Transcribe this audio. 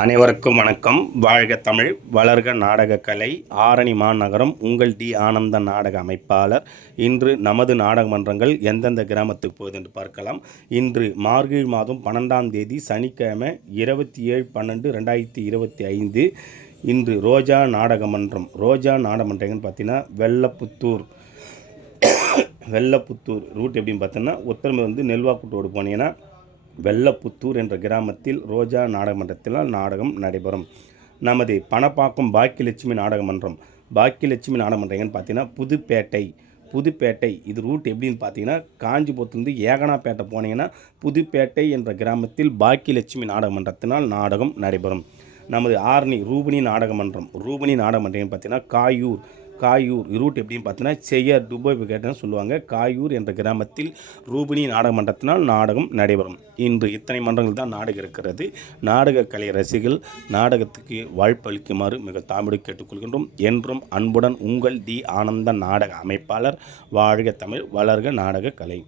அனைவருக்கும் வணக்கம். வாழ்க தமிழ் வளர்க நாடகக்கலை ஆரணி மாநகரம் உங்கள் டி ஆனந்த நாடக அமைப்பாளர். இன்று நமது நாடக மன்றங்கள் எந்தெந்த கிராமத்துக்கு போகுது என்று பார்க்கலாம். இன்று மார்கழி மாதம் பன்னெண்டாம் தேதி சனிக்கிழமை இருபத்தி ஏழு பன்னெண்டு ரெண்டாயிரத்தி இருபத்தி ஐந்து. இன்று ரோஜா நாடகமன்றம் ரோஜா நாடக பார்த்தீங்கன்னா வெள்ளப்புத்தூர். வெள்ளப்புத்தூர் ரூட் எப்படின்னு பார்த்தோன்னா உத்தரமே வந்து நெல்வாக்குட்டோடு போனீங்கன்னா வெள்ளப்புத்தூர் என்ற கிராமத்தில் ரோஜா நாடகமன்றத்தினால் நாடகம் நடைபெறும். நமது பணப்பாக்கம் பாக்கியலட்சுமி நாடகமன்றம். பாக்கியலட்சுமி நாடகமன்றம்னு பார்த்தீங்கன்னா புதுப்பேட்டை. புதுப்பேட்டை. இது ரூட் எப்படின்னு பார்த்தீங்கன்னா காஞ்சிபுரத்துலேருந்து ஏகனாப்பேட்டை போனீங்கன்னா புதுப்பேட்டை என்ற கிராமத்தில் பாக்கியலட்சுமி நாடகமன்றத்தினால் நாடகம் நடைபெறும். நமது ஆரணி ரூபினி நாடகமன்றம். ரூபினி நாடகமன்றம்னு பார்த்தீங்கன்னா காயூர். காயூர் ரூட் எப்படின்னு பார்த்தீங்கன்னா செய்யர் துபாய் கேட்டேன்னு சொல்லுவாங்க. காயூர் என்ற கிராமத்தில் ரூபினி நாடக மன்றத்தினால் நாடகம் நடைபெறும். இன்று இத்தனை மன்றங்கள் தான் நாடகம் இருக்கிறது. நாடக கலை ரசிகர்கள் நாடகத்துக்கு வாழ்ப்பளிக்குமாறு மிக தாமிடு கேட்டுக்கொள்கின்றோம். என்றும் அன்புடன் உங்கள் தி ஆனந்த நாடக அமைப்பாளர் வாழ்க தமிழ் வளர்க நாடக கலை.